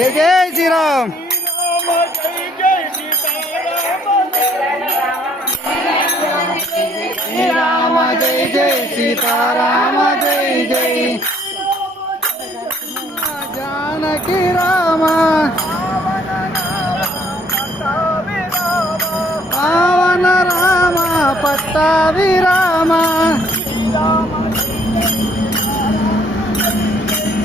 जय जय श्री राम। श्री राम जय जय सीताराम जय जय जानकी राम पावन राम पट्टाभि राम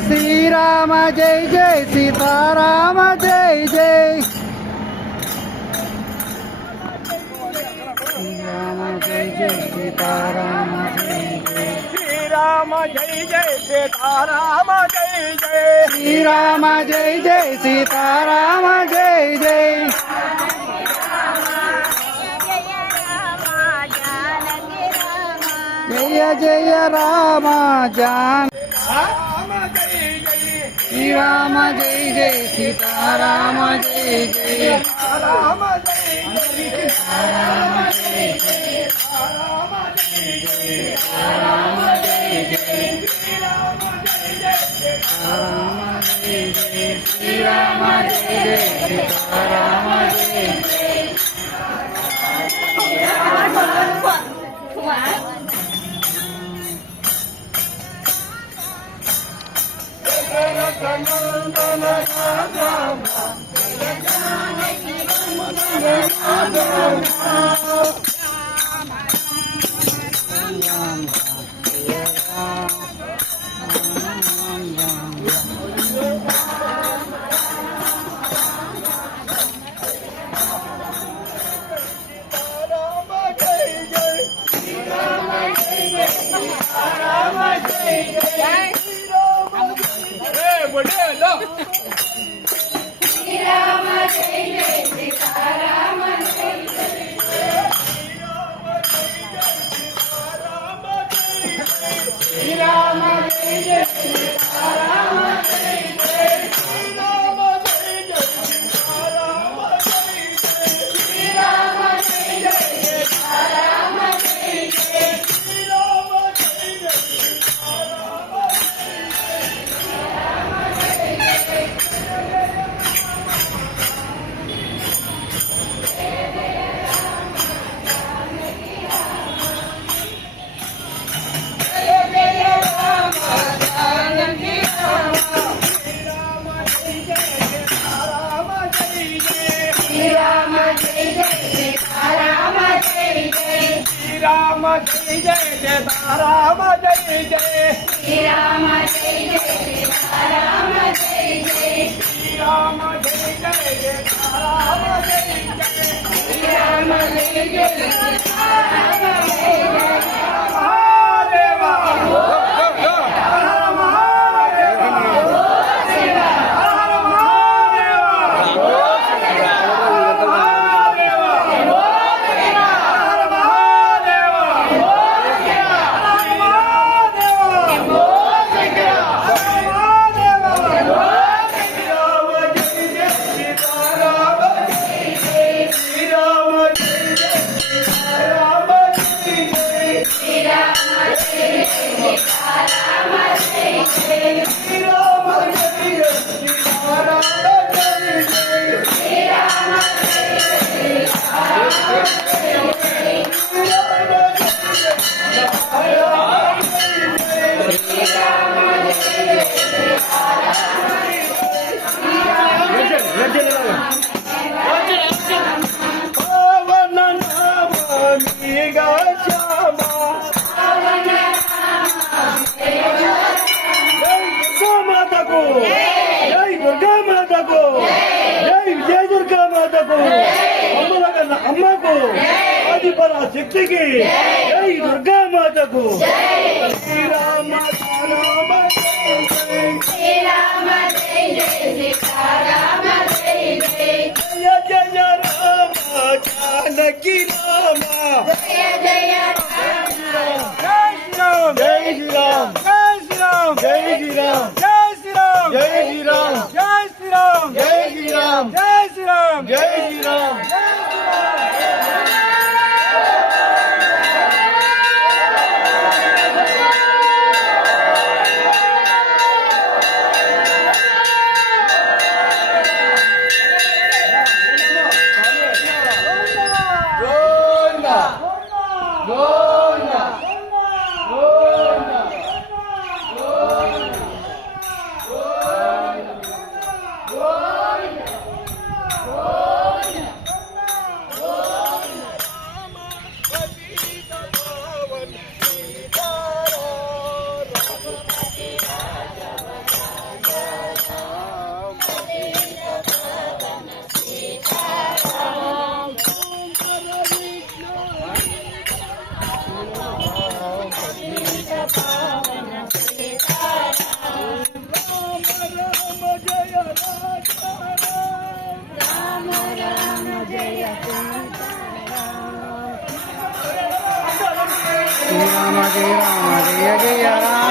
श्री राम जय जय सीताराम जय जय श्री राम जय जय सीताराम जय जय श्री राम जय जय सीताराम जय जय श्री राम जय जय सीताराम जय जय जय जय राम जान श्री राम जय जय सीताराम जय जय राम जय राम जय जय राम जय जय राम जय जय श्री राम जय जय सीताराम जय जय राम जय जय सीताराम जय जय श्री राम जय जय सीताराम जय जय श्री राम जय जय सीताराम जय जय श्री राम जय जय सीताराम जय जय महादेवा शक्ति की जय दुर्गा माता को श्री राम श्री राम जय जय सीताराम जय जय जय जय राम जानकी राम जय जय राम जय श्री राम जय श्री राम जय श्री राम जय श्री राम जय श्री राम जय श्री राम जय श्री राम जय श्री राम जय श्री राम రామ జయ జయ రామ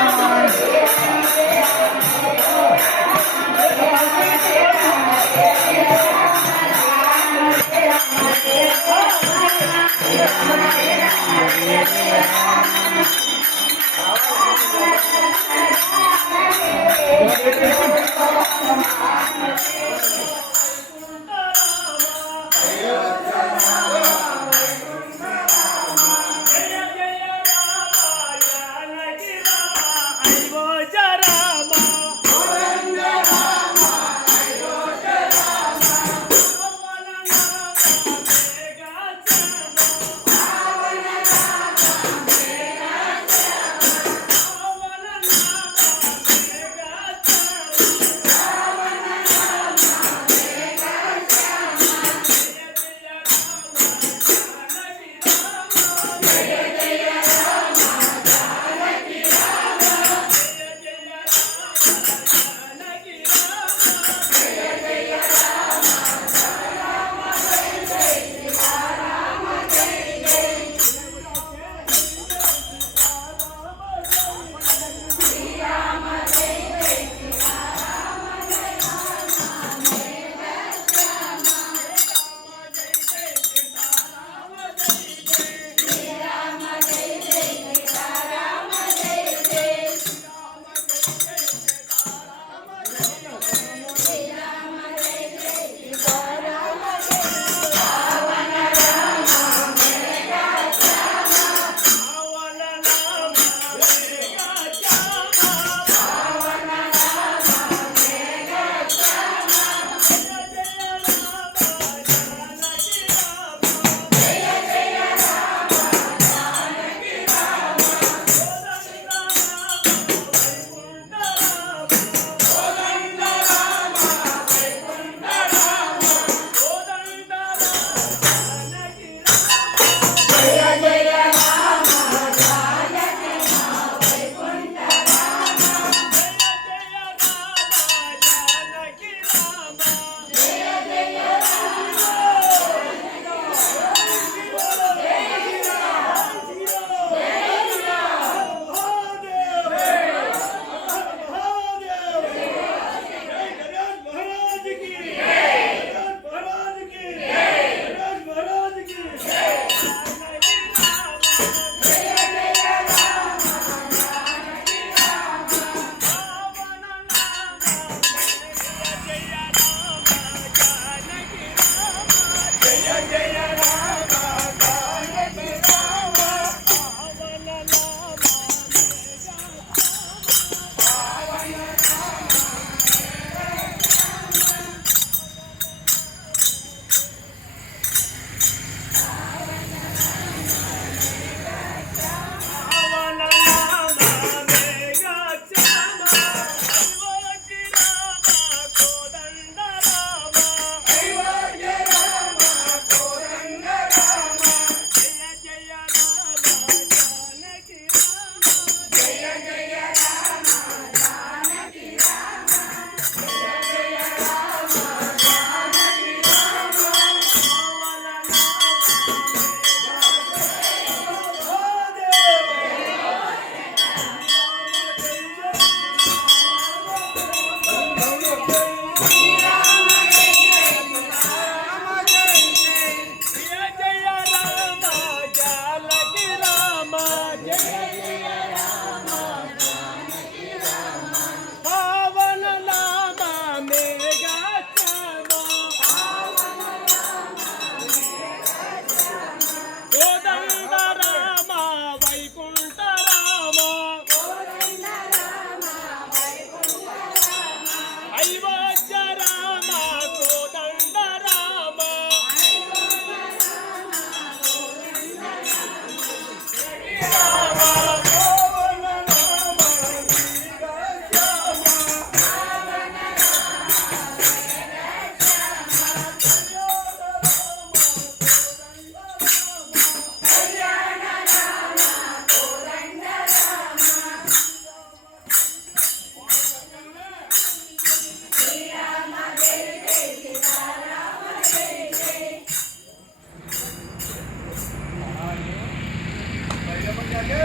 क्या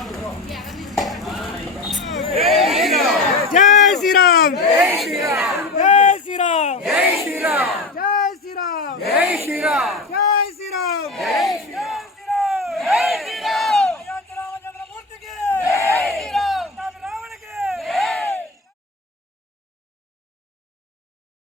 ચાલુ કરો.